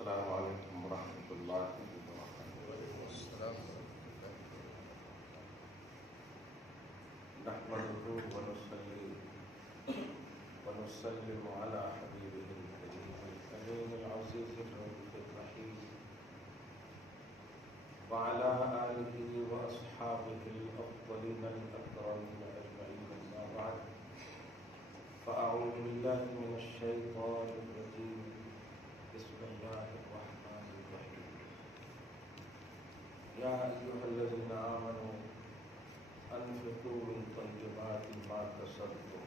السلام علیکم ورحمۃ اللہ وبرکاتہ۔ نحمده ونسلم على حبيبه الكريم الأمين العزيز الرؤوف الرحيم وعلى آله وأصحابه الأفضلين الأكرمين أجمعين، أما بعد، فأعوذ بالله من الشيطان الرجيم، بسم الله الرحمن الرحيم۔ يا أيها الذين آمنوا أنفقوا من طيبات ما كسبتم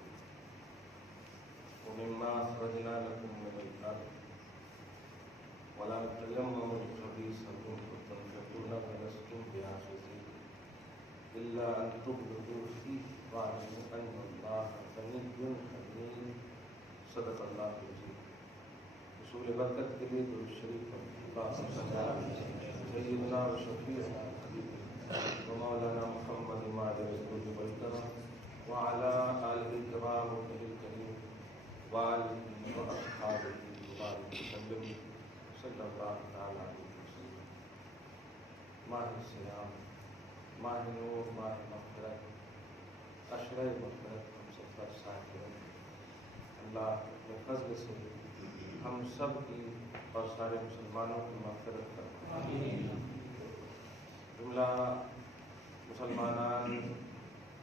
ومما أخرجنا لكم من الأرض ولا تيمموا الخبيث منه تنفقون ولستم بآخذيه إلا أن تبدوا فيه واعلموا أن الله غني حميد۔ صدق اللہ العظیم۔ حصول برکت کے لیے درود شریف اللہم صلی علی سیدنا و شفیعنا ومولانا محمد معدل الرسول والکرم وعلى آلہ الکرام الکریم وآلہ وأصحابہ وبارک وسلم صلی اللہ تعالی علیہ وسلم۔ ماہ صیام، ماہ نور، ماہ مغفرت، عشرہ مغفرت ہم سب پر ساتھ رہے۔ اللہ اپنے فضل سے ہم سب کی اور سارے مسلمانوں کی مغفرت فرمائے۔ جملہ مسلمانان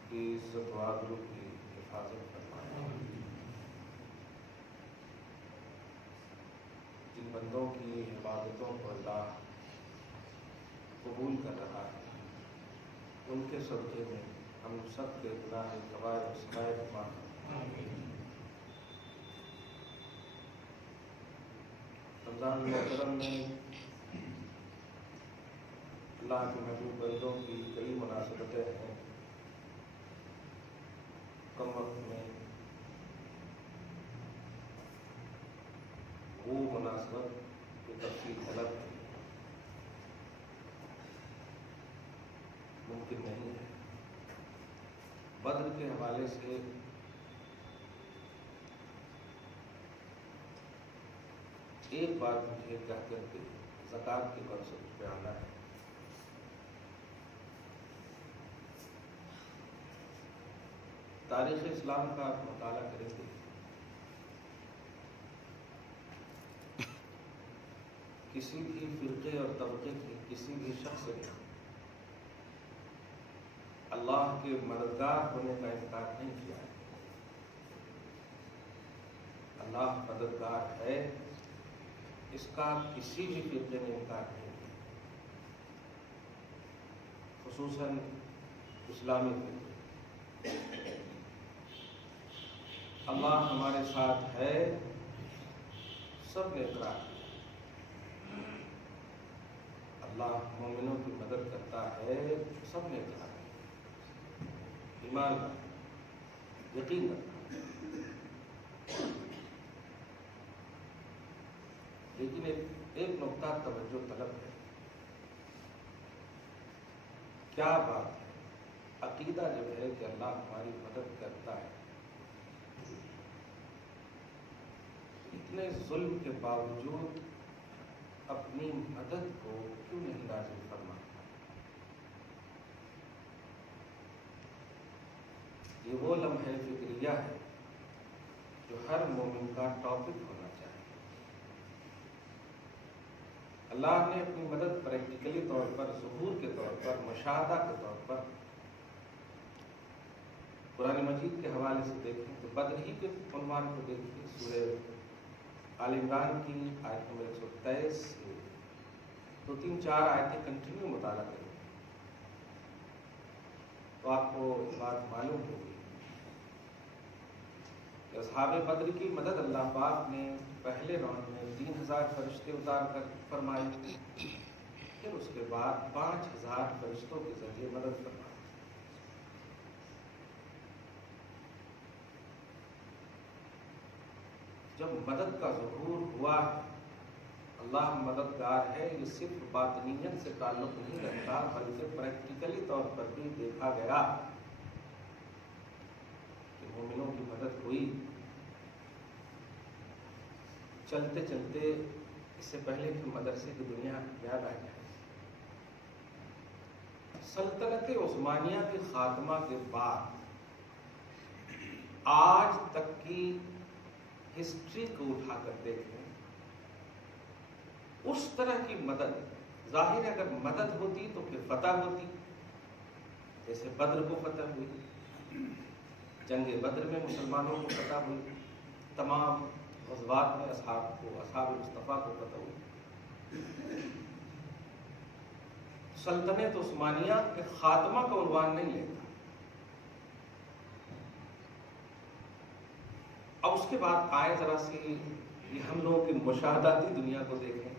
کی عزت و آبرو کی حفاظت فرمائے۔ جن بندوں کی عبادتوں کو اللہ قبول کر رہا ہے، ان کے صدقے میں ہم سب کے گناہ کبائر و صغائر معاف فرمائے۔ رمضان المحترم میں اللہ کے محبوب بندوں کی کئی مناسبتیں ہیں۔ کم وقت میں وہ مناسبت کی تفصیل طلب ممکن نہیں ہے۔ بدر کے حوالے سے ایک بات مجھے کہہ کر کے زکوٰۃ کے کنسپٹ پہ آنا ہے۔ تاریخ اسلام کا آپ مطالعہ کریں گے، کسی بھی فرقے اور طبقے کے کسی بھی شخص نے اللہ کے مددگار ہونے کا انکار نہیں کیا ہے۔ اللہ مددگار ہے، اس کا کسی بھی فرقے نے انکار نہیں کیا، خصوصاً اسلامی فرقے۔ اللہ ہمارے ساتھ ہے، سب نے اقرار کیا۔ اللہ مومنوں کی مدد کرتا ہے، سب نے اقرار کیا، ایمان رکھا، یقین رکھا۔ لیکن ایک نقطہ توجہ طلب ہے۔ کیا بات ہے؟ عقیدہ جب ہے کہ اللہ ہماری مدد کرتا ہے، اتنے ظلم کے باوجود اپنی مدد کو کیوں نہیں نازل فرماتا؟ یہ وہ لمحہ فکریہ ہے جو ہر مومن کا ٹاپک ہونا چاہیے۔ اللہ نے اپنی مدد پریکٹیکلی طور پر، ظہور کے طور پر، مشاہدہ کے طور پر قرآن مجید کے حوالے سے دیکھیں تو بدر ہی کے عنوان کو دیکھیے، سورہ آل عمران کی آیت نمبر 123 سے 2-3-4 آیتیں کنٹینیو مطالعہ کریں تو آپ کو بات معلوم ہوگی کہ اصحاب بدر کی مدد اللہ پاک نے پہلے راؤنڈ میں 3000 فرشتے اتار کر فرمائی، پھر اس کے بعد 5000 فرشتوں کے ذریعے مدد فرمائی۔ جب مدد کا ظہور ہوا ہے، اللہ مددگار ہے، یہ صرف باطنیت سے تعلق نہیں رکھتا بلکہ پریکٹیکلی طور پر بھی دیکھا گیا کہ مومنوں کی مدد ہوئی۔ چلتے چلتے اس سے پہلے کہ مدرسے کی دنیا یاد آ جائے، سلطنت عثمانیہ کے خاتمہ کے بعد آج تک کی ہسٹری کو اٹھا کر دیکھیں، اس طرح کی مدد، ظاہر ہے اگر مدد ہوتی تو پھر فتح ہوتی، جیسے بدر کو فتح ہوئی، جنگ بدر میں مسلمانوں کو فتح ہوئی، تمام غزوات میں اصحاب مصطفیٰ کو فتح ہوئی۔ سلطنت عثمانیہ کے خاتمہ کا عنوان نہیں لیتا۔ اب اس کے بعد آئے ذرا سے یہ ہم لوگوں کی مشاہداتی دنیا کو دیکھیں۔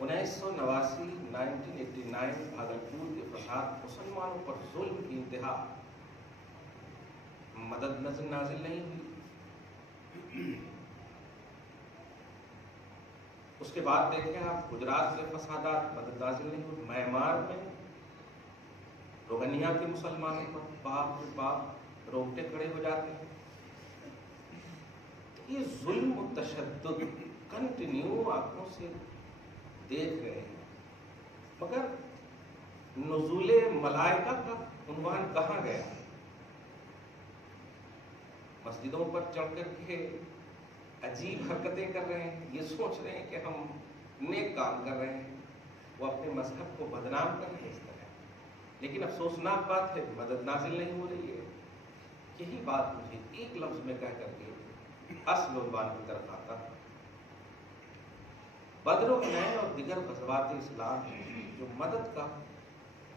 1989 بھاگلپور کے فساد، مسلمانوں پر ظلم کی انتہا، مدد نازل نہیں ہوئی۔ اس کے بعد دیکھیں آپ گجرات کے فسادات، مدد نازل نہیں ہوئی۔ میانمار میں روہنیا کے مسلمانوں پر باپ کے باپ روکٹے کھڑے ہو جاتے ہیں۔ یہ ظلم و تشدد کنٹینیو آنکھوں سے دیکھ رہے ہیں، مگر نزول ملائکہ کا عنوان کہاں گیا؟ مسجدوں پر چڑھ کر کے عجیب حرکتیں کر رہے ہیں، یہ سوچ رہے ہیں کہ ہم نیک کام کر رہے ہیں، وہ اپنے مذہب کو بدنام کر رہے ہیں اس طرح۔ لیکن افسوسناک بات ہے، مدد نازل نہیں ہو رہی ہے۔ یہی بات مجھے ایک لفظ میں کہہ کر کے اصل عنوان کی طرف آتا ہے۔ بدر و حنین اور دیگر غزوات اسلام میں جو مدد کا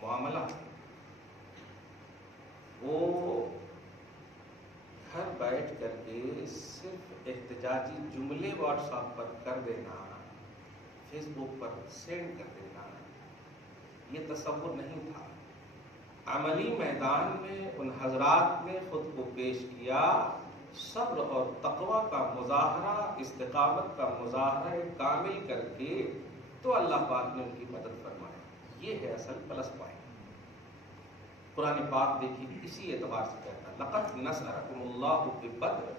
معاملہ ہے، وہ گھر بیٹھ کر کے صرف احتجاجی جملے واٹس ایپ پر کر دینا، فیس بک پر سینڈ کر دینا، یہ تصور نہیں تھا۔ عملی میدان میں ان حضرات نے خود کو پیش کیا، صبر اور تقوی کا مظاہرہ، استقامت کا مظاہرہ کامل کر کے تو اللہ پاک نے ان کی مدد فرمائی۔ یہ ہے اصل پلس پوائنٹ۔ قرآن پاک دیکھیے اسی اعتبار سے کہتا ہے، لقد نصرکم اللہ ببدر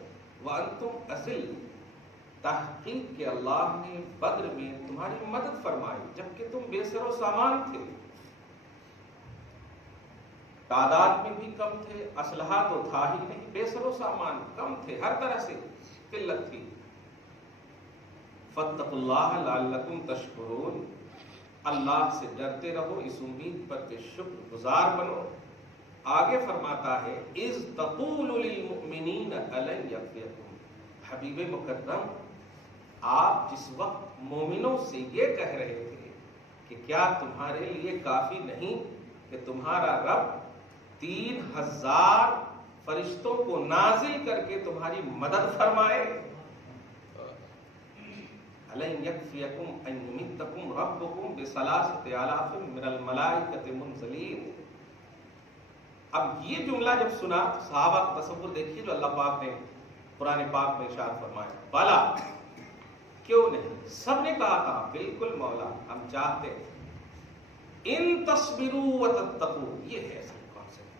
وانتم اذل، تحقیق کہ اللہ نے بدر میں تمہاری مدد فرمائی جبکہ تم بے سر و سامان تھے، تعداد میں بھی کم تھے، اسلحہ تو تھا ہی نہیں، بے سر و سامان کم تھے، ہر طرح سے قلت تھی۔ فاتقوا اللہ لعلکم تشکرون، اللہ سے ڈرتے رہو اس امید پر کہ شکر گزار بنو۔ آگے فرماتا ہے اذ تقول للمؤمنین الن یکفیکم، حبیب مکرم آپ جس وقت مومنوں سے یہ کہہ رہے تھے کہ کیا تمہارے لیے کافی نہیں کہ تمہارا رب 3000 فرشتوں کو نازل کر کے تمہاری مدد فرمائے؟ الن یکفیکم ان یمدکم ربکم بثلاثۃ آلاف من الملائکۃ منزلین۔ اب یہ جملہ جب سنا صحابہ کا تصور دیکھیے جو اللہ پاک نے قرآن پاک میں ارشاد فرمایا، بلا کیوں نہیں، سب نے کہا تھا بالکل مولا ہم چاہتے ہیں، ان تصبروا وتتقوا، یہ ہے اصل کانسیپٹ۔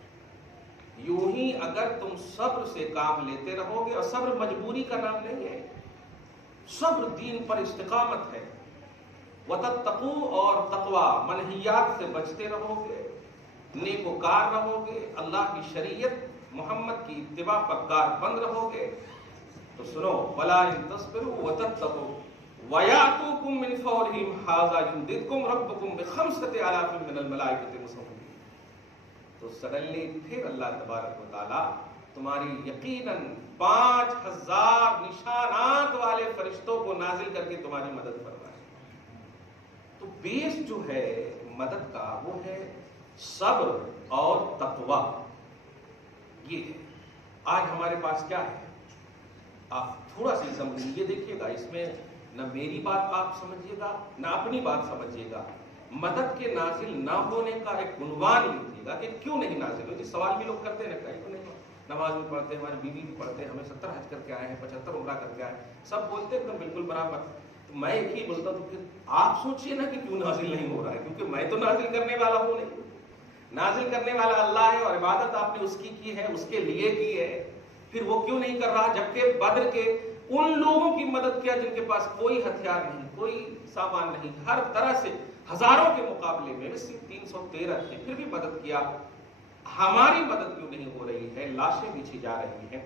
یوں ہی اگر تم صبر سے کام لیتے رہو گے، اور صبر مجبوری کا نام نہیں ہے، صبر دین پر استقامت ہے، وتتقوا اور تقوی منہیات سے بچتے رہو گے، نیکوکار رہو گے، اللہ کی شریعت محمد کی اتباع پر کاربند رہو گے، تو سنو ولا ان تصبروا وتتقوا ویاتوکم من فورہم ھذا یمددکم ربکم بخمسۃ آلاف من الملائکۃ مسومین۔ تو سڈنلی پھر اللہ تبارک و تعالی تمہاری یقیناً 5000 نشانات والے فرشتوں کو نازل کر کے تمہاری مدد فرمائے۔ تو بیس جو ہے مدد کا وہ ہے صبر اور تقوی۔ یہ ہے آج ہمارے پاس کیا ہے، آپ تھوڑا سا سمجھیے، دیکھیے گا اس میں نہ میری بات آپ سمجھیے گا نہ اپنی بات سمجھیے گا، مدد کے نازل نہ ہونے کا ایک عنوان لکھیے گا کہ کیوں نہیں نازل ہوتی۔ سوال بھی لوگ کرتے ہیں نا، کہیں نہیں نماز بھی پڑھتے ہیں، ہماری بیوی بھی پڑھتے ہیں، ہمیں 70 حج کر کے آئے ہیں، 75 عمرہ کر کے آئے ہیں، سب بولتے ہیں بالکل برابر۔ تو میں ایک ہی بولتا ہوں کہ آپ سوچئے نا کہ کیوں نازل نہیں ہو رہا ہے، کیونکہ میں تو نازل کرنے والا ہوں نہیں، نازل کرنے والا اللہ ہے، اور عبادت آپ نے اس کی ہے، اس کے لیے کی ہے، پھر وہ کیوں نہیں کر رہا؟ جبکہ بدر کے ان لوگوں کی مدد کیا جن کے پاس کوئی ہتھیار نہیں، کوئی سامان نہیں، ہر طرح سے ہزاروں کے مقابلے میں صرف 313 تھے، پھر بھی مدد کیا۔ ہماری مدد کیوں نہیں ہو رہی ہے؟ لاشیں بچھی جا رہی ہیں،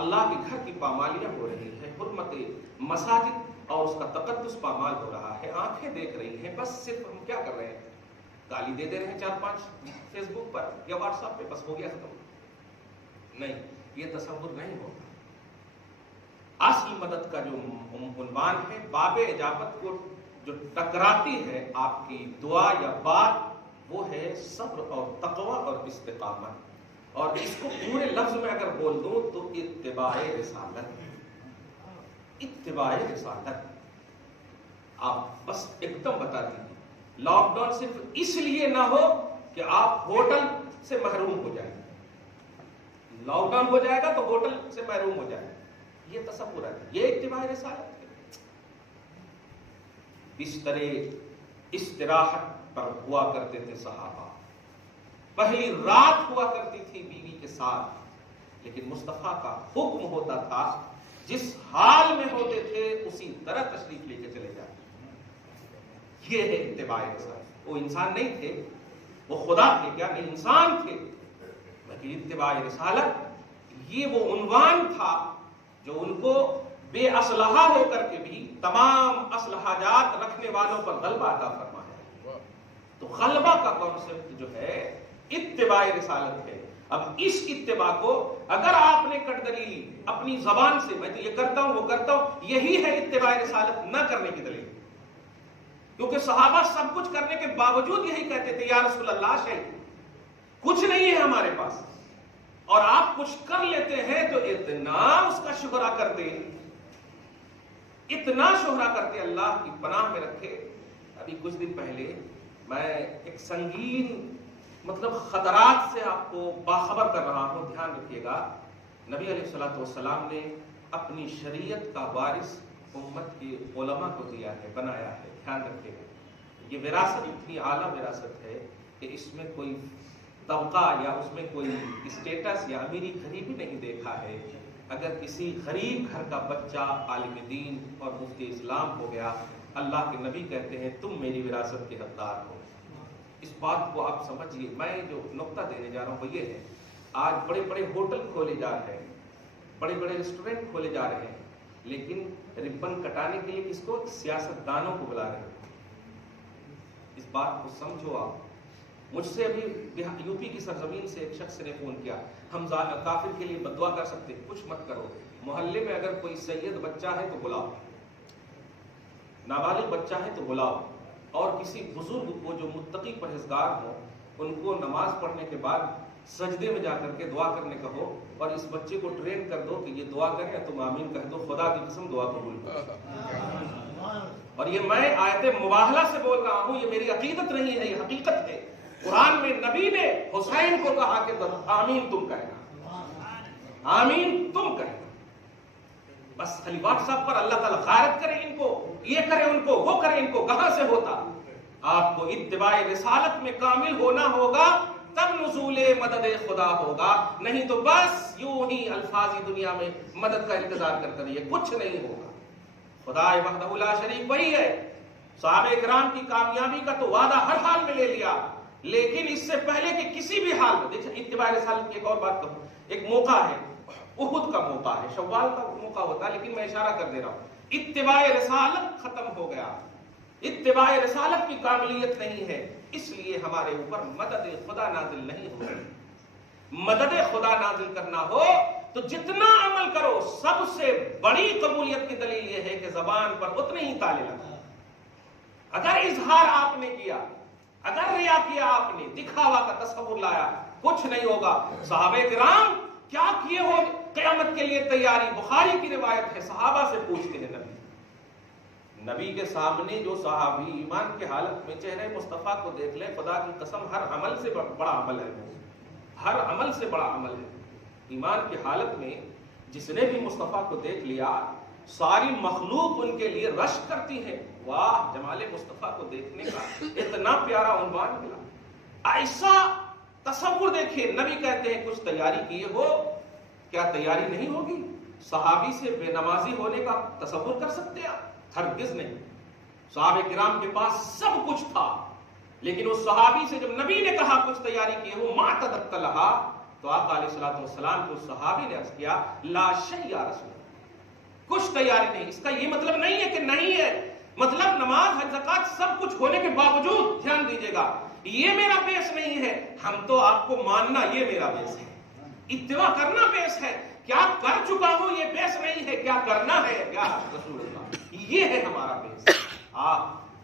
اللہ کے گھر کی پامالیاں ہو رہی ہیں، حرمت مساجد اور اس کا تقدس پامال ہو رہا ہے، آنکھیں دیکھ رہی ہیں، بس صرف ہم کیا کر رہے ہیں؟ گالی دے ہیں 4-5 فیس بک پر یا واٹس ایپ پہ، بس ہو گیا ختم۔ نہیں، یہ تصور نہیں ہوگا۔ اصل مدد کا جو عنوان ہے، باب اجابت کو جو ٹکراتی ہے آپ کی دعا یا بات، وہ ہے صبر اور تقوی اور استقامت۔ اور اس کو پورے لفظ میں اگر بول دوں تو اتباع رسالت، اتباع رسالت۔ آپ بس ایک دم بتا دیجیے، لاک ڈاؤن صرف اس لیے نہ ہو کہ آپ ہوٹل سے محروم ہو جائیں، لاک ڈاؤن ہو جائے گا تو ہوٹل سے محروم ہو جائے گا، یہ تصور ہے، یہ اتباع رسالت ہے۔ بستر استراحت پر ہوا کرتے تھے صحابہ، پہلی رات ہوا کرتی تھی بیوی کے ساتھ، لیکن مصطفیٰ کا حکم ہوتا تھا جس حال میں ہوتے تھے اسی طرح تشریف لے کے چلے جاتے۔ یہ ہے اتباع رسالت۔ وہ انسان نہیں تھے، وہ خدا تھے کیا؟ نہیں، انسان تھے، لیکن اتباع رسالت یہ وہ عنوان تھا جو ان کو بے اسلحہ ہو کر کے بھی تمام اسلحہ جات رکھنے والوں پر غلبہ عطا فرمایا۔ تو غلبہ کا کانسیپٹ جو ہے اتباع رسالت ہے۔ اب اس اتباع کو اگر آپ نے کٹ دلیل اپنی زبان سے، میں تو یہ کرتا ہوں وہ کرتا ہوں، یہی ہے اتباع رسالت نہ کرنے کی دلیل۔ کیونکہ صحابہ سب کچھ کرنے کے باوجود یہی کہتے تھے، یا رسول اللہ شیء، کچھ نہیں ہے ہمارے پاس، اور آپ کچھ کر لیتے ہیں تو اتنا اس کا شکرا کرتے، اتنا شکرا کرتے، اللہ کی پناہ میں رکھے۔ ابھی کچھ دن پہلے میں ایک سنگین خطرات سے آپ کو باخبر کر رہا ہوں، دھیان رکھیے گا۔ نبی علیہ الصلوۃ والسلام نے اپنی شریعت کا وارث امت کے علماء کو دیا ہے، بنایا ہے، دھیان رکھیے گا۔ یہ وراثت اتنی اعلیٰ وراثت ہے کہ اس میں کوئی طبقہ یا اس میں کوئی اسٹیٹس یا امیری غریبی نہیں دیکھا ہے۔ اگر کسی غریب گھر کا بچہ عالم دین اور مفتی اسلام ہو گیا، اللہ کے نبی کہتے ہیں تم میری وراثت کے حقدار ہو۔ اس بات کو آپ سمجھیے۔ میں جو نقطہ دینے جا رہا ہوں وہ یہ ہے، آج بڑے بڑے ہوٹل کھولے جا رہے ہیں، بڑے بڑے ریسٹورینٹ کھولے جا رہے ہیں، لیکن ربن کٹانے کے لیے کس کو؟ سیاست دانوں کو بلا رہے ہیں۔ اس بات کو سمجھو آپ۔ مجھ سے ابھی یو پی کی سرزمین سے ایک شخص نے فون کیا، ہم کافر کے لیے بدعا کر سکتے، کچھ مت کرو، محلے میں اگر کوئی سید بچہ ہے تو بلاؤ، نابالغ بچہ ہے تو بلاؤ، اور کسی بزرگ کو جو متقی پرہیزگار ہو ان کو نماز پڑھنے کے بعد سجدے میں جا کر کے دعا کرنے کہو، اور اس بچے کو ٹرین کر دو کہ یہ دعا کرے، تم آمین کہہ دو، خدا کی قسم دعا قبول کرو۔ اور یہ میں آیت مباہلہ سے بول رہا ہوں، یہ میری عقیدت نہیں ہے، یہ حقیقت ہے۔ قرآن میں نبی نے حسین کو کہا کہ آمین تم کہنا، آمین تم کہنا۔ بس خالی واٹس ایپ پر اللہ تعالیٰ غارت کرے ان کو، یہ کرے ان کو، وہ کرے ان کو، کہاں سے ہوتا؟ آپ کو اتباع رسالت میں کامل ہونا ہوگا، تب نزول مدد خدا ہوگا، نہیں تو بس یوں ہی الفاظی دنیا میں مدد کا انتظار کرتے رہیے، کچھ نہیں ہوگا۔ خدا وحدہ لا شریک وہی ہے۔ صحابہ کرام کی کامیابی کا تو وعدہ ہر حال میں لے لیا، لیکن اس سے پہلے کہ کسی بھی حال میں، دیکھیں اتباع رسالت کی ایک اور بات کہوں، ایک موقع ہے، احد کا موقع ہے، شوال کا موقع ہوتا ہے، لیکن میں اشارہ کر دے رہا ہوں، اتباع رسالت ختم ہو گیا، اتباع رسالت کی قابلیت نہیں ہے، اس لیے ہمارے اوپر مدد خدا نازل نہیں ہو رہی۔ مدد خدا نازل کرنا ہو تو جتنا عمل کرو، سب سے بڑی قبولیت کی دلیل یہ ہے کہ زبان پر اتنے ہی تالے لگا۔ اگر اظہار آپ نے کیا، اگر ریا کیا، آپ نے دکھاوا کا تصور لایا، کچھ نہیں ہوگا۔ صحابہ کرام کیا کیے ہو قیامت کے لیے تیاری؟ بخاری کی روایت ہے، صحابہ سے پوچھتے ہیں نبی کے سامنے جو صحابی ایمان کے حالت میں چہرے مصطفیٰ کو دیکھ لے، خدا کی قسم ہر عمل سے بڑا عمل ہے، ہر عمل سے بڑا عمل ہے۔ ایمان کی حالت میں جس نے بھی مصطفیٰ کو دیکھ لیا، ساری مخلوق ان کے لیے رشک کرتی ہے، واہ جمال مصطفیٰ کو دیکھنے کا اتنا پیارا عنوان ملا۔ ایسا تصور دیکھیے، نبی کہتے ہیں کچھ تیاری کیے ہو، کیا تیاری نہیں ہوگی؟ صحابی سے بے نمازی ہونے کا تصور کر سکتے ہیں آپ؟ ہرگز نہیں. صحابہ کرام کے پاس سب کچھ تھا، لیکن اس صحابی سے جب نبی نے کہا کچھ تیاری کی ہو ما تدت لہا، تو آقا علیہ الصلوۃ والسلام کو صحابی نے عرض کیا لا شیء یا رسول اللہ، کچھ تیاری نہیں. اس کا یہ مطلب نہیں ہے کہ نہیں ہے، مطلب نماز حج زکات سب کچھ ہونے کے باوجود دھیان دیجیے گا یہ میرا بیس نہیں ہے. ہم تو آپ کو ماننا یہ میرا بیس ہے، اتباع کرنا بیس ہے. کیا کر چکا ہوں یہ بیس نہیں ہے، کیا کرنا ہے یا رسول اللہ، یہ ہے ہمارا بیس.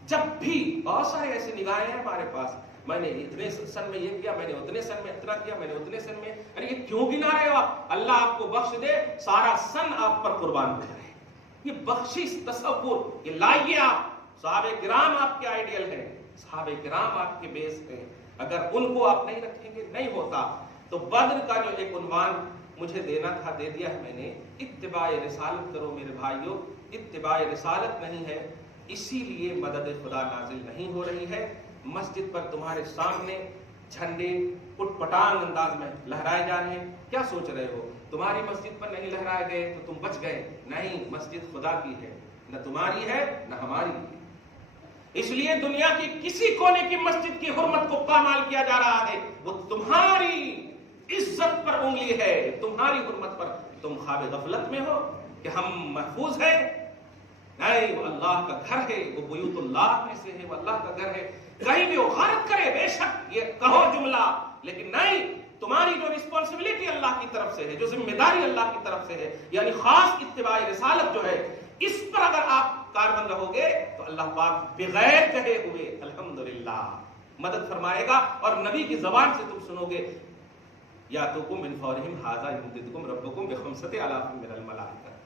جب بھی بہت سارے ایسے نگاہیں ہیں ہمارے پاس، میں نے اتنے سن میں یہ کیا، میں نے اتنے سن میں اتنا کیا، میں نے اتنے سن میں، ارے یہ کیوں گنا رہے ہو آپ؟ اللہ آپ کو بخش دے، سارا سن آپ پر قربان ہو جائے. یہ بخشش تصور یہ لائیے آپ. صحابہ کرام آپ کے آئیڈیل ہیں، صحابہ کرام آپ کے بیس ہیں. اگر ان کو آپ نہیں رکھیں گے نہیں ہوتا. تو بدر کا جو ایک عنوان مجھے دینا تھا دے دیا ہے میں نے. اتباع رسالت کرو میرے بھائیوں. اتباع رسالت نہیں ہے اسی لیے مدد خدا نازل نہیں ہو رہی ہے. مسجد پر تمہارے سامنے جھنڈے اٹھ پٹانگ انداز میں لہرائے جا رہے ہیں. کیا سوچ رہے ہو تمہاری مسجد پر نہیں لہرائے گئے تو تم بچ گئے؟ نہیں، مسجد خدا کی ہے، نہ تمہاری ہے نہ ہماری ہے. اس لیے دنیا کی کسی کونے کی مسجد کی حرمت کو پامال کیا جا رہا ہے. وہ تمہاری عزت پر انگلی ہے، تمہاری حرمت پر. تم خواب غفلت میں ہو کہ ہم محفوظ ہیں. نہیں، وہ اللہ کا گھر ہے، وہ بیوت اللہ میں سے ہے، وہ اللہ کا گھر ہے. کہیں بھی وہ غارت کرے بے شک یہ کہو جملہ، لیکن نہیں، تمہاری جو رسپانسبلٹی اللہ کی طرف سے ہے، جو ذمہ داری اللہ کی طرف سے ہے، یعنی خاص اتباع رسالت جو ہے، اس پر اگر آپ کاربند رہو گے تو اللہ پاک بغیر کہے ہوئے الحمدللہ مدد فرمائے گا. اور نبی کی زبان سے تم سنو گے یاتوکم من فورہم ھذا یمددکم ربکم بخمسۃ آلاف من الملائکہ.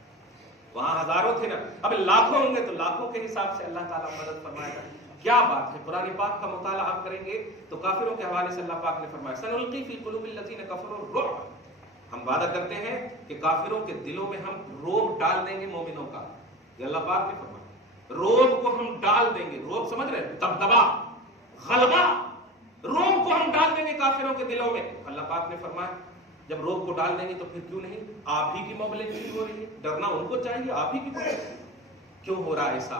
وہاں ہزاروں تھے نا، اب لاکھوں ہوں گے تو لاکھوں کے حساب سے اللہ تعالیٰ مدد فرمائے گا. کیا بات ہے. قرآن پاک کا مطالعہ آپ کریں گے تو کافروں کے حوالے سے اللہ پاک نے فرمایا سنلقی فی قلوب الذین کفروا الرعب. ہم وعدہ کرتے ہیں کہ کافروں کے دلوں میں ہم روب ڈال دیں گے مومنوں کا. یہ اللہ پاک نے فرمایا روب کو ہم ڈال دیں گے. روب سمجھ رہے ہیں؟ دبدبا، غلبہ. روب کو ہم ڈال دیں گے کافروں کے دلوں میں. اللہ پاک نے فرمایا جب روب کو ڈال دیں گے تو پھر کیوں نہیں آپ ہی کی موبلائزیشن ہو رہی ہے. ڈرنا ان کو چاہیے، آپ ہی کی کیوں ہو رہا ہے ایسا؟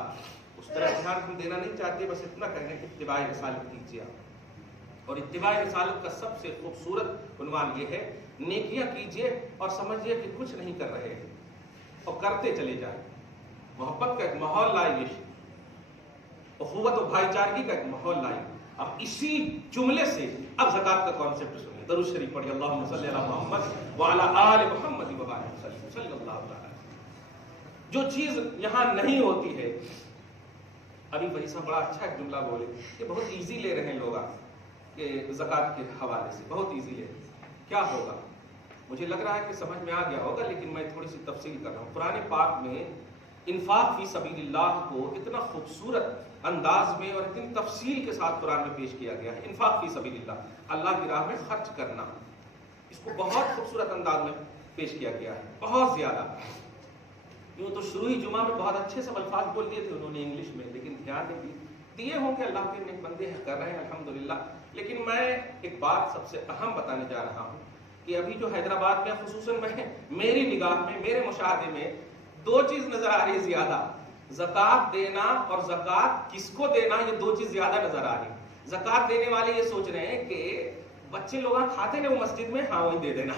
اس طرح دھیان ہم دینا نہیں چاہتے. بس اتنا کہیں کہ اتباع رسالت کیجیے آپ. اور اتباع رسالت کا سب سے خوبصورت عنوان یہ ہے نیکیاں کیجیے اور سمجھیے کہ کچھ نہیں کر رہے ہیں اور کرتے چلے جائیں. محبت کا ایک ماحول لائیے، اخوت و بھائی چارگی کا ایک ماحول لائیے. اب اسی جملے سے اب زکات کا کانسیپٹ سنیں. درود شریف پڑھیے اللہم صلی علی محمد وعلی آل محمد وبارک وسلم صلی اللہ تعالی. جو چیز یہاں نہیں ہوتی ہے، ابھی بھائی صاحب بڑا اچھا ایک جملہ بولے کہ بہت ایزی لے رہے ہیں لوگ کہ زکات کے حوالے سے بہت ایزی لے رہے ہیں. کیا ہوگا؟ مجھے لگ رہا ہے کہ سمجھ میں آ گیا ہوگا، لیکن میں تھوڑی سی تفصیل کر رہا ہوں. قرآن پاک میں انفاق فی سبیل اللہ کو اتنا خوبصورت انداز میں اور اتنی تفصیل کے ساتھ قرآن میں پیش کیا گیا ہے. انفاق فی سبیل اللہ، اللہ کی راہ میں خرچ کرنا، اس کو بہت خوبصورت انداز میں پیش کیا گیا ہے، بہت زیادہ. یوں تو شروعی جمعہ میں بہت اچھے سب الفاظ بول دیے تھے انہوں نے انگلش میں، لیکن دھیان نہیں دیے ہوں کہ اللہ کے نیک بندے کر رہے ہیں الحمدللہ. لیکن میں ایک بات سب سے اہم بتانے جا رہا ہوں کہ ابھی جو حیدرآباد میں خصوصاً میری نگاہ میں، میرے مشاہدے میں دو چیز نظر آ رہی ہے زیادہ. زکات دینا اور زکات کس کو دینا، یہ دو چیز زیادہ نظر آ رہی ہے. زکات دینے والے یہ سوچ رہے ہیں کہ بچے لوگ کھاتے ہیں وہ مسجد میں، ہاں وہی دے دینا.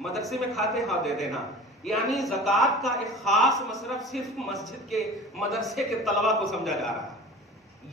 مدرسے میں کھاتے ہیں، ہاں دے دینا. یعنی زکات کا ایک خاص مصرف صرف مسجد کے مدرسے کے طلبہ کو سمجھا جا رہا ہے.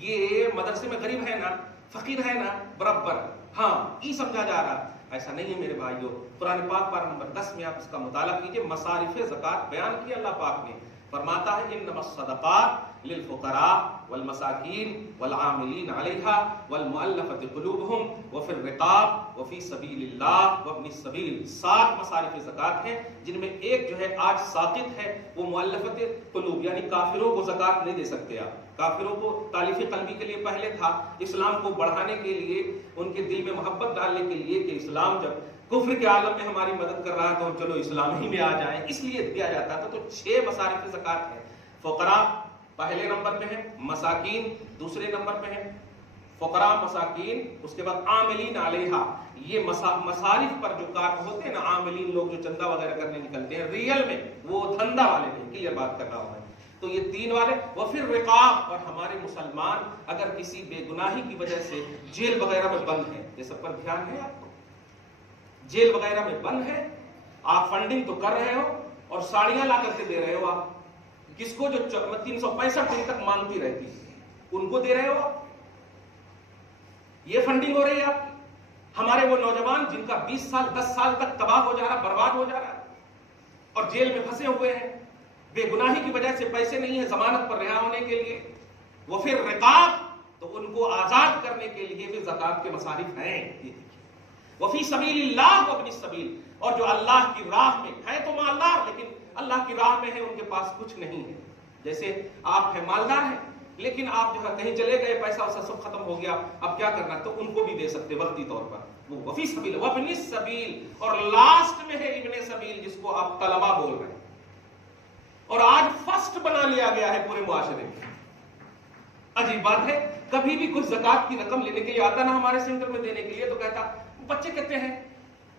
یہ مدرسے میں غریب ہے نا، فقیر ہے نا، برابر ہاں یہ سمجھا جا رہا. ایسا نہیں ہے میرے بھائیوں. قرآن پاک پارہ نمبر 10 میں آپ اس کا مطالعہ کیجئے. مصارف زکات بیان کیا اللہ پاک نے. فرماتا ہے انما الصدقات للفقراء والمساکین والعاملین علیہا والمؤلفۃ قلوبہم وفی الرقاب وفی سبیل اللہ وابن السبیل. 7 مصارف زکات ہیں جن میں ایک جو ہے آج ساقط ہے، وہ مؤلفۃ قلوب، یعنی کافروں کو زکات نہیں دے سکتے آپ. کافروں کو تالیف قلبی کے لیے پہلے تھا، اسلام کو بڑھانے کے لیے، ان کے دل میں محبت ڈالنے کے لیے کہ اسلام جب کفر کے عالم میں ہماری مدد کر رہا ہے تو چلو اسلام ہی میں آ جائیں، اس لیے دیا جاتا تھا. تو 6 مصارف زکات ہیں. فقراء پہلے نمبر پہ ہیں، مساکین دوسرے نمبر پہ ہیں، فقراء مساکین، اس کے بعد عاملین علیہا، یہ مصارف پر جو کار ہوتے ہیں نا، عاملین لوگ جو چندہ وغیرہ کرنے نکلتے ہیں ریئل میں، وہ دھندا والے نہیں، کلیئر بات کر رہا ہوں میں. تو یہ تین والے. وفر رقاب، اور ہمارے مسلمان اگر کسی بے گناہی کی وجہ سے جیل وغیرہ میں بند ہیں، یہ سب پر دھیان ہے آپ کو، جیل وغیرہ میں بند ہے، آپ فنڈنگ تو کر رہے ہو اور ساڑیاں لا کر کے دے رہے ہو، آپ کس کو جو 365 دن تک مانگتی رہتی ہے ان کو دے رہے ہو، یہ فنڈنگ ہو رہی ہے آپ کی. ہمارے وہ نوجوان جن کا 20 سال 10 سال تک تباہ ہو جا رہا، برباد ہو جا رہا اور جیل میں پھنسے ہوئے ہیں، بے گناہی کی وجہ سے پیسے نہیں ہیں ضمانت پر رہا ہونے کے لیے. وہ پھر رقاب، تو ان کو آزاد کرنے کے لیے بھی زکات کے مصارف ہیں. وفی سبیل اللہ وابن السبیل، اور جو اللہ کی راہ میں ہے تو مالدار، لیکن اللہ کی راہ میں ہے ان کے پاس کچھ نہیں ہے. جیسے آپ ہیں مالدار ہیں لیکن آپ جو ہے کہیں چلے گئے، پیسہ ویسا سب ختم ہو گیا، اب کیا کرنا، تو ان کو بھی دے سکتے وقتی طور پر. وہ وفی سبیل وابن السبیل، اور لاسٹ میں ہے ابن سبیل جس کو آپ طلبہ بول رہے ہیں، اور آج فرسٹ بنا لیا گیا ہے پورے معاشرے میں. عجیب بات ہے، کبھی بھی کچھ زکات کی رقم لینے کے لیے آتا نا ہمارے سینٹر میں دینے کے لیے، تو کہتا بچے کہتے ہیں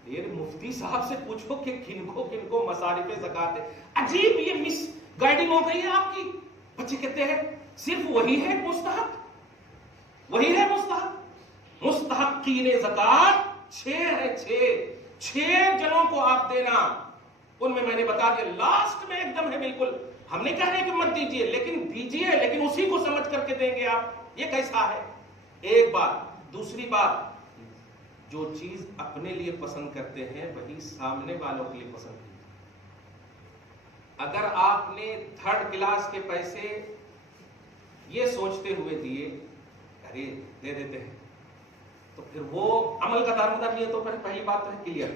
یہ مفتی صاحب سے پوچھو کہ کن کو مصارف زکات ہے. عجیب یہ مس گائیڈنگ ہو گئی ہے آپ کی. بچے کہتے ہیں صرف وہی ہے مستحق، وہی ہے مستحق. مستحقین زکات 6 ہے، 6 جنوں کو آپ دینا. ان میں نے بتا دیا لاسٹ میں ایک دم ہے بالکل. ہم نہیں کہہ رہے کہ مت دیجئے، لیکن دیجئے، لیکن اسی کو سمجھ کر کے دیں گے آپ. یہ کیسا ہے؟ ایک بات. دوسری بات، جو چیز اپنے لیے پسند کرتے ہیں وہی سامنے والوں کے لیے پسند ہے. اگر آپ نے 3rd کلاس کے پیسے یہ سوچتے ہوئے دیے ارے دے دیتے ہیں، تو پھر وہ عمل کا دارمدار نہیں ہے. تو پھر پہلی بات ہے کلیئر.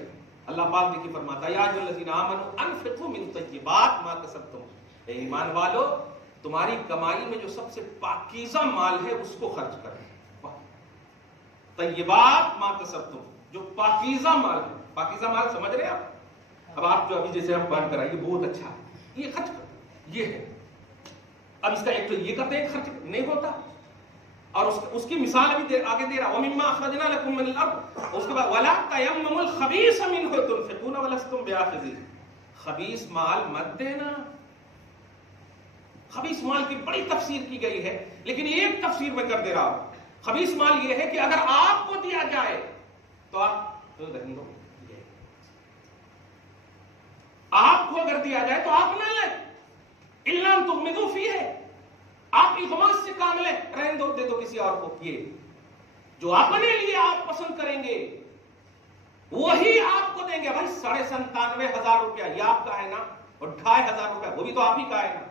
اللہ پاک دیکھیے فرماتا ہے یا ایھا الذین آمنوا انفقوا من طیبات ما کسبتم، اے ایمان والو تمہاری کمائی میں جو سب سے پاکیزہ مال ہے اس کو خرچ کریں. طیبات ما کسبتم، جو پاکیزہ مال ہے. پاکیزہ مال سمجھ رہے ہیں آپ؟ اب آپ جو ابھی جیسے ہم بیان کرائیے بہت اچھا ہے، یہ خرچ کرتے، یہ ہے. اب اس کا ایک تو یہ کرتے ہیں خرچ نہیں ہوتا، اور اس کی مثال ابھی آگے دے رہا وَمِمَّا أَخْرَجْنَا لَكُم مِّنَ الْأَرْضِ. اس کے بعد وَلَا تَيَمَّمُوا الْخَبِيثَ مِنْهُ تُنْفِقُونَ وَلَسْتُمْ بِآخِذِيهِ. خبیث مال مت دینا. خبیث مال کی بڑی تفسیر کی گئی ہے، لیکن ایک تفسیر میں کر دے رہا ہوں. خبیث مال یہ ہے کہ اگر آپ کو دیا جائے تو آپ رہنے دو، آپ کو اگر دیا جائے تو آپ نہ لیں. إِلَّا أَن تُغْمِضُوا فِيهِ، آپ الغماس سے کام لیں، رہنے دو، دے دو کسی اور کو. یہ جو اپنے لیے آپ پسند کریں گے وہی آپ کو دیں گے. بھائی 97,500 روپیہ یہ آپ کا ہے نا، اور 2,500 روپیہ وہ بھی تو آپ ہی کا ہے نا.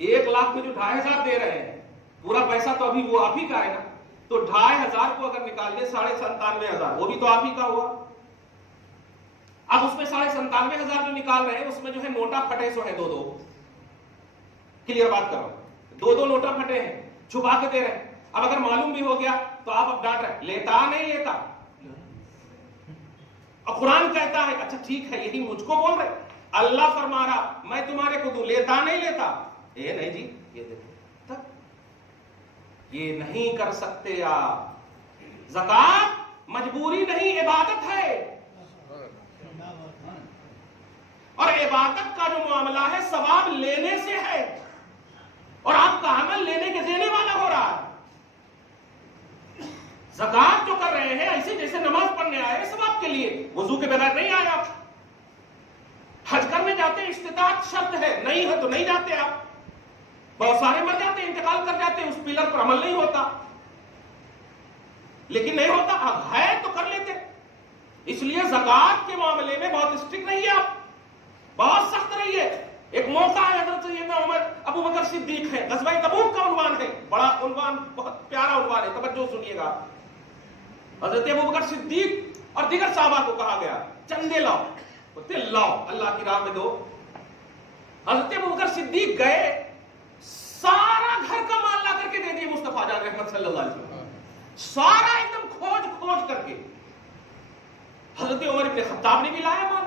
1 لاکھ میں جو 2,500 دے رہے ہیں پورا پیسہ تو ابھی وہ آپ ہی کا ہے نا. تو 2,500 کو اگر نکال دیں 97,500 وہ بھی تو آپ ہی کا ہوا. اب اس میں 97,500 جو نکال رہے ہیں اس میں جو ہے نوٹا پھٹے سو ہے 2 کلیئر بات کر رہا ہوں. 2 نوٹا پھٹے ہیں، چھپا کے دے رہے ہیں. اب اگر معلوم بھی ہو گیا تو آپ اب ڈانٹ رہے لیتا نہیں لیتا. اب قرآن کہتا ہے اچھا ٹھیک ہے یہی مجھ کو بول رہے، اللہ فرما رہا میں تمہارے کو دوں، لیتا نہیں لیتا. اے نہیں جی یہ دیکھو تک یہ نہیں کر سکتے آپ. زکات مجبوری نہیں، عبادت ہے، اور عبادت کا جو معاملہ ہے ثواب لینے سے ہے، اور آپ کا عمل لینے کے دینے والا ہو رہا ہے. زکات جو کر رہے ہیں ایسے جیسے نماز پڑھنے آئے سب آپ کے لیے، وضو کے بغیر نہیں آئے آپ. حج کرنے جاتے ہیں استطاعت شرط ہے، نہیں ہے تو نہیں جاتے آپ. بہت سارے مر جاتے ہیں، انتقال کر جاتے ہیں، اس پلر پر عمل نہیں ہوتا. لیکن نہیں ہوتا، اب ہے تو کر لیتے. اس لیے زکات کے معاملے میں بہت اسٹرکٹ رہیے آپ، بہت سخت رہیے. ایک موقع ہے حضرت سیدنا عمر ابو بکر صدیق ہے، غزوہ تبوک کا عنوان ہے، بڑا عنوان، بہت پیارا عنوان ہے، توجہ سنیے گا. حضرت ابو بکر صدیق اور دیگر صحابہ کو کہا گیا چندے لاؤ، تل لاؤ، اللہ کی راہ میں دو. حضرت ابو بکر صدیق گئے، سارا گھر کا مال لا کر کے دے دیے مصطفیٰ جان رحمت صلی اللہ علیہ وسلم، سارا ایک دم کھوج کر کے. حضرت عمر ابن خطاب نے بھی لایا مال.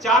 4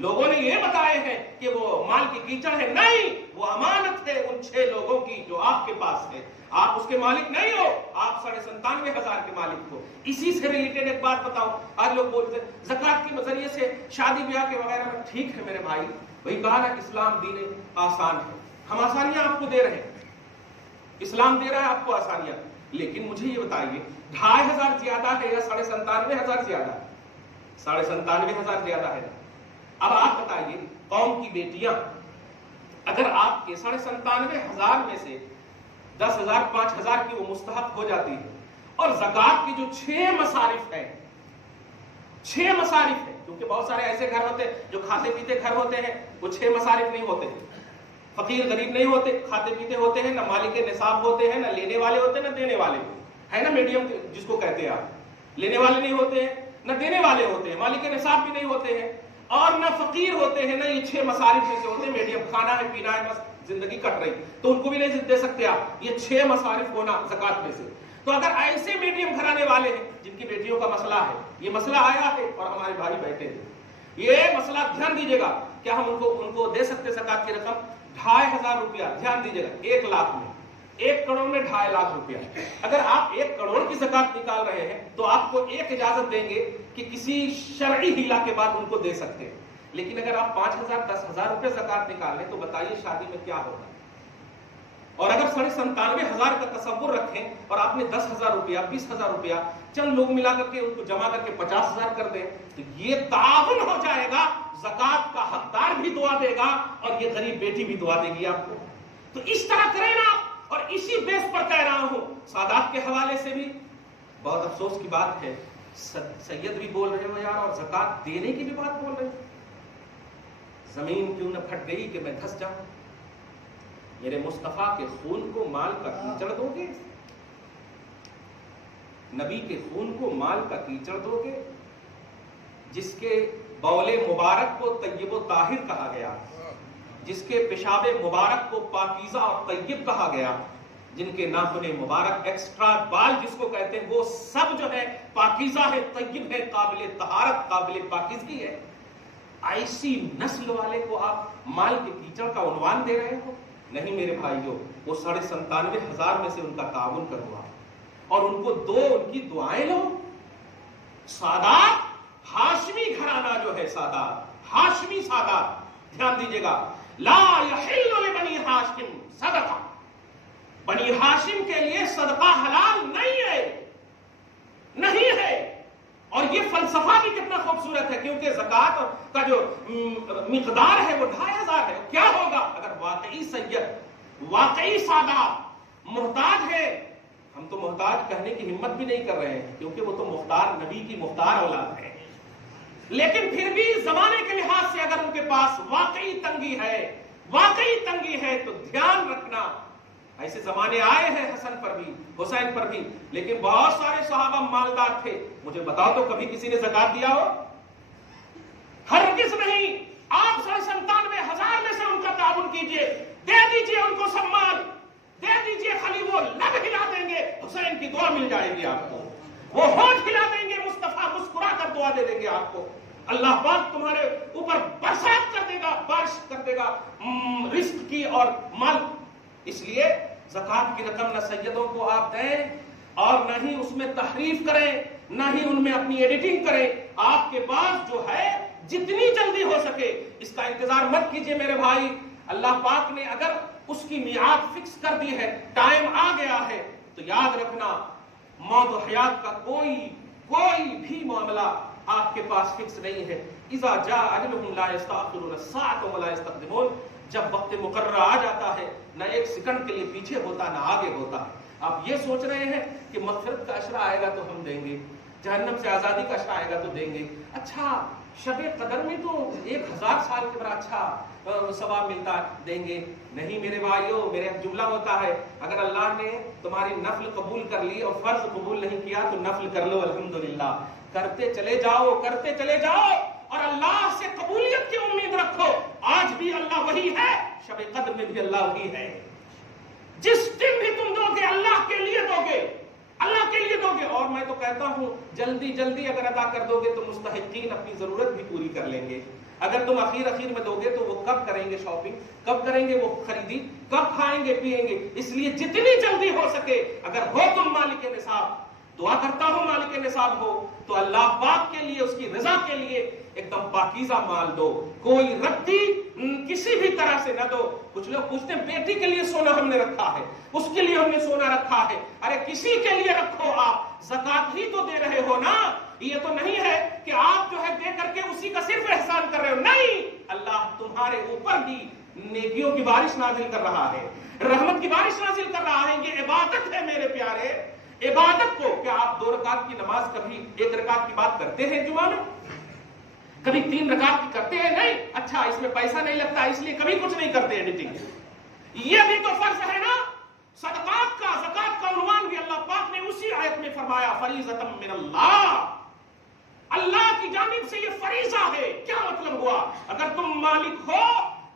لوگوں نے یہ بتائے ہیں کہ وہ مال کی کیچڑ ہے، نہیں، وہ امانت ہے ان 6 لوگوں کی جو آپ کے پاس ہے. آپ اس کے مالک نہیں ہو، آپ 97,500 کے مالک ہو. اسی سے ریلیٹڈ ایک بات بتاؤ. آج لوگ بولتے ہیں زکوٰۃ کے ذریعے سے شادی بیاہ کے وغیرہ میں. ٹھیک ہے میرے بھائی، وہی کہا نا اسلام دین آسان ہے، ہم آسانیاں آپ کو دے رہے ہیں، اسلام دے رہا ہے آپ کو آسانیاں. لیکن مجھے یہ بتائیے 2,500 زیادہ ہے یا 97,500 زیادہ ہے؟ 97,500 زیادہ ہے. اب آپ بتائیے قوم کی بیٹیاں اگر آپ کے 97,500 میں سے 10,000 5,000 کی وہ مستحق ہو جاتی ہے، اور زکوٰۃ کی جو 6 مصارف ہیں، 6 مصارف ہیں، کیونکہ بہت سارے ایسے گھر ہوتے ہیں جو کھاتے پیتے گھر ہوتے ہیں، وہ 6 مصارف نہیں ہوتے، فقیر غریب نہیں ہوتے، کھاتے پیتے ہوتے ہیں، نہ مالک نصاب ہوتے ہیں، نہ لینے والے ہوتے ہیں، نہ دینے والے ہے نا میڈیم جس کو کہتے ہیں آپ. لینے والے نہیں ہوتے ہیں، نہ دینے والے ہوتے ہیں، مالک نصاب بھی نہیں ہوتے ہیں، اور نہ فقیر ہوتے ہیں، نہ یہ 6 مصارف میں سے ہوتے ہیں. میڈیم کھانا ہے پینا ہے بس زندگی کٹ رہی، تو ان کو بھی نہیں دے سکتے آپ. یہ 6 مصارف ہونا زکوٰۃ میں سے. تو اگر ایسے میڈیم گھرانے والے ہیں جن کی بیٹیوں کا مسئلہ ہے، یہ مسئلہ آیا ہے اور ہمارے بھائی بیٹھے ہیں، یہ مسئلہ دھیان دیجیے گا. کیا ہم ان کو دے سکتے زکوٰۃ کی رقم 2,500 روپیہ؟ دھیان دیجیے گا، 1 لاکھ میں 1 کروڑ میں 2.5 لاکھ روپیہ. اگر آپ 1 کروڑ کی زکوٰۃ نکال رہے ہیں تو آپ کو ایک اجازت دیں گے کہ کسی شرعی ہیلا کے بعد ان کو دے سکتے ہیں. لیکن اگر آپ 5,000 10,000 روپے زکوٰۃ نکال لیں تو بتائیے شادی میں کیا ہوگا. اور اگر 97,500 کا تصور رکھیں اور آپ نے 10,000 روپیہ 20,000 روپیہ چند لوگ ملا کر کے ان کو جمع کر کے 50,000 کر دیں تو یہ تعاون ہو جائے گا. زکوٰۃ کا حقدار بھی دعا دے گا اور یہ غریب بیٹی بھی دعا دے گی آپ کو. تو اس طرح کریں نا. اور اسی بیس پر کہہ رہا ہوں، سادات کے حوالے سے بھی بہت افسوس کی بات ہے، سید بھی بول رہے ہو یار، اور زکوٰۃ دینے کی بھی بات بول رہے ہو. زمین کیوں نہ پھٹ گئی کہ میں دھس جاؤں. میرے مصطفیٰ کے خون کو مال کا کیچڑ دو گے؟ نبی کے خون کو مال کا کیچڑ دو گے؟ جس کے بول مبارک کو طیب و طاہر کہا گیا، جس کے پیشاب مبارک کو پاکیزہ اور طیب کہا گیا، جن کے ناخن مبارک ایکسٹرا بال جس کو کہتے ہیں وہ سب جو ہے پاکیزہ ہے، طیب ہے، قابل طہارت، قابل پاکیزگی ہے. ایسی نسل والے کو آپ مال کے کیچڑ کا عنوان دے رہے ہو؟ نہیں میرے بھائیو، وہ 97,500 میں سے ان کا تعاون کروا اور ان کو دو، ان کی دعائیں لو. سادات ہاشمی گھرانہ جو ہے، سادات ہاشمی سادات، دھیان دیجیے گا، لا یحل لبنی ہاشم صدقہ، بنی ہاشم کے لیے صدقہ حلال نہیں ہے، نہیں ہے. اور یہ فلسفہ بھی کتنا خوبصورت ہے، کیونکہ زکوٰۃ کا جو مقدار ہے وہ 2,500 ہے. کیا ہوگا اگر واقعی سید، واقعی سادات محتاج ہے؟ ہم تو محتاج کہنے کی ہمت بھی نہیں کر رہے ہیں کیونکہ وہ تو مختار نبی کی مختار اولاد ہے. لیکن پھر بھی زمانے کے لحاظ سے اگر ان کے پاس واقعی تنگی ہے، واقعی تنگی ہے، تو دھیان رکھنا ایسے زمانے آئے ہیں حسن پر بھی، حسین پر بھی، لیکن بہت سارے صحابہ مالدار تھے. مجھے بتاؤ تو کبھی کسی نے زکوٰۃ دیا ہو؟ ہرگز نہیں. آپ 97,500 میں سے ان کا تعاون کیجئے، دے دیجئے ان کو سب مال، دے دیجئے. خالی وہ لب ہلا دیں گے، حسین کی دعا مل جائے گی آپ کو. وہ ہونٹ ہلا دیں گے، مصطفیٰ مسکرا کر دعا دے دیں گے آپ کو. اللہ پاک تمہارے اوپر برسات کر دے گا، بارش کر دے گا رزق کی اور مال. اس لیے زکوٰۃ کی رقم نہ سیدوں کو آپ دیں اور نہ ہی اس میں تحریف کریں، نہ ہی ان میں اپنی ایڈیٹنگ کریں. آپ کے پاس جو ہے جتنی جلدی ہو سکے اس کا انتظار مت کیجئے میرے بھائی. اللہ پاک نے اگر اس کی میعاد فکس کر دی ہے، ٹائم آ گیا ہے، تو یاد رکھنا موت و حیات کا کوئی بھی معاملہ آپ کے پاس فکس نہیں ہے. اذا جاء اجلهم لا يستأخرون ساعة ولا يستقدمون. جب وقت مقررہ آ جاتا ہے نہ ایک سیکنڈ کے لیے پیچھے ہوتا نہ آگے ہوتا. آپ یہ سوچ رہے ہیں کہ مغفرت کا اشرا آئے گا تو ہم دیں گے، جہنم سے آزادی کا اشرا آئے گا تو دیں گے. اچھا شب قدر میں تو 1,000 سال کے بعد اچھا ثواب ملتا، دیں گے. نہیں میرے بھائیو، میرے ایک جملہ ہوتا ہے، اگر اللہ نے تمہاری نفل قبول کر لی اور فرض قبول نہیں کیا تو نفل کر لو، الحمدللہ. کرتے چلے جاؤ، کرتے چلے جاؤ اور اللہ سے قبولیت کی امید رکھو. آج بھی اللہ وہی ہے، شب قدر میں بھی اللہ وہی ہے. جس دن بھی تم دو گے اللہ کے لیے دو گے، اللہ کے لیے دو گے. اور میں تو کہتا ہوں جلدی جلدی اگر ادا کر دو گے تو مستحقین اپنی ضرورت بھی پوری کر لیں گے. اگر تم اخیر میں دو گے تو وہ کب کریں گے شاپنگ, کب کریں گے وہ خریدی, کب کھائیں گے پیئیں گے. اس لیے جتنی جلدی ہو سکے اگر ہو تم مالک نصاب, دعا کرتا ہوں مالک نصاب ہو تو اللہ پاک کے لیے, اس کی رضا کے لیے ایک دم پاکیزہ مال دو, کوئی ردی کسی بھی طرح سے نہ دو. کچھ لوگ پوچھتے ہیں بیٹی کے لیے سونا ہم نے رکھا ہے, اس کے لیے ہم نے سونا رکھا ہے. ارے کسی کے لیے رکھو, آپ زکات ہی تو دے رہے ہو نا. یہ تو نہیں ہے کہ آپ جو ہے دے کر کے اسی کا صرف احسان کر رہے ہو. نہیں, اللہ تمہارے اوپر بھی نیکیوں کی بارش نازل کر رہا ہے, رحمت کی بارش نازل کر رہا ہے. یہ عبادت ہے میرے پیارے. عبادت کو کیا آپ 2 رکعت کی نماز کبھی 1 رکعت کی بات کرتے ہیں جمعہ میں؟ کبھی 3 رکعت کی کرتے ہیں؟ نہیں. اچھا اس میں پیسہ نہیں لگتا اس لیے کبھی کچھ نہیں کرتے ایڈیٹنگ. یہ بھی تو فرض ہے نا. صدقات کا, زکات کا عنوان بھی اللہ پاک نے اسی آیت میں فرمایا, فریضۃ من اللہ. اللہ کی جانب سے یہ فریضہ ہے. کیا مطلب ہوا؟ اگر تم مالک ہو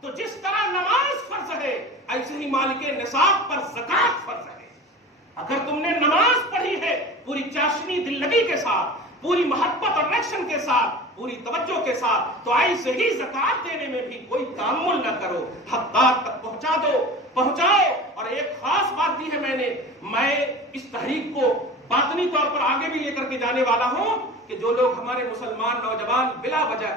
تو جس طرح نماز فرض ہے ایسے ہی مالک نصاب پر زکات فرض ہے. اگر تم نے نماز پڑھی ہے پوری چاشنی دل لگی کے ساتھ, پوری محبت اور ایکشن کے ساتھ, پوری توجہ کے ساتھ, تو ایسے ہی زکات دینے میں بھی کوئی تامل نہ کرو, حقدار تک پہنچا دو, پہنچاؤ. اور ایک خاص بات دی ہے میں اس تحریک کو باطنی طور پر آگے بھی لے کر کے جانے والا ہوں کہ جو لوگ ہمارے مسلمان نوجوان بلا وجہ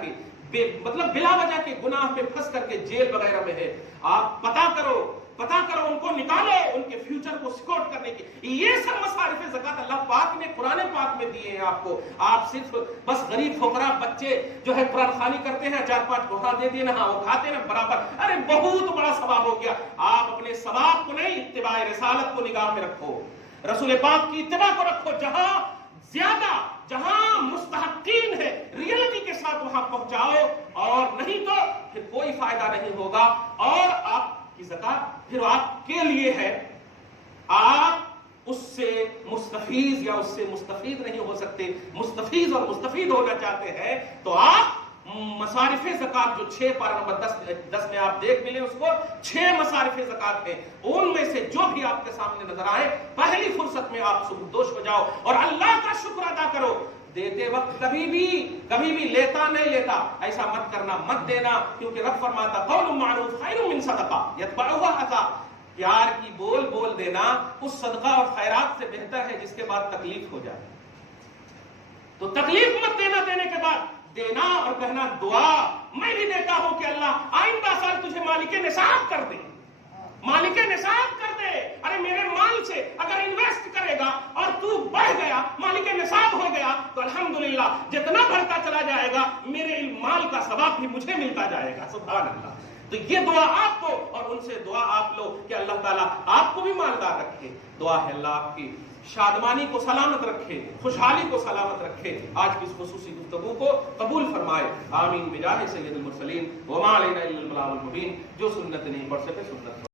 کے گناہ میں پھنس کر کے جیل وغیرہ میں ہے, آپ پتا کرو ان کو نکالو, ان کے فیوچر کو سکیور کرنے کی. یہ سب مصارف زکات اللہ پاک نے قرآن پاک میں دیے ہیں آپ کو. آپ صرف بس غریب فقراء بچے جو ہے قرآن خوانی کرتے ہیں, 4-5 ٹوکرا دے دینا, ہاں وہ کھاتے ہیں برابر. ارے بہت بڑا ثواب ہو گیا. آپ اپنے ثواب کو نہیں, اتباع رسالت کو نگاہ میں رکھو, رسول پاک کی اتباع کو رکھو. جہاں زیادہ, جہاں مستحقین ہے ریئلٹی کے ساتھ وہاں پہنچاؤ, اور نہیں تو پھر کوئی فائدہ نہیں ہوگا. اور آپ کی زکات پھر آپ کے لیے ہے, آپ اس سے مستفیض یا اس سے مستفید نہیں ہو سکتے. مستفیض اور مستفید ہونا چاہتے ہیں تو آپ مصارف زکات جو 6 پارہ نمبر 10 میں آپ دیکھ ملے اس کو 6 مصارف زکات ہیں, ان میں سے جو بھی آپ کے سامنے نظر آئے پہلی فرصت میں آپ سبکدوش ہو جاؤ اور اللہ کا شکر ادا کرو. دیتے وقت کبھی بھی لیتا نہیں لیتا ایسا مت کرنا, مت دینا, کیونکہ رب فرماتا قول معروف خیر من صدقہ یتبعها اذى. پیار کی بول دینا اس صدقہ اور خیرات سے بہتر ہے جس کے بعد تکلیف ہو جائے. تو تکلیف مت دینا, دینے کے بعد دینا اور کہنا دعا. میں بھی دیتا ہوں کہ اللہ آئندہ سال تجھے مالک نصاب کر دے, مالک نصاب کر دے. ارے میرے مال سے اگر انویسٹ کرے گا اور تو بڑھ گیا, مالک نصاب ہو گیا, تو الحمدللہ جتنا بڑھتا چلا جائے گا میرے مال کا ثواب بھی مجھے ملتا جائے گا. سبحان اللہ. تو یہ دعا آپ کو اور ان سے دعا آپ لو کہ اللہ تعالیٰ آپ کو بھی مالدار رکھے. دعا ہے اللہ آپ کی شادمانی کو سلامت رکھے, خوشحالی کو سلامت رکھے. آج کی اس خصوصی گفتگو کو قبول فرمائے. آمین بجاہ سید المرسلین وما علینا الا البلاغ المبین. جو سنت نہیں پڑھ سکے سنت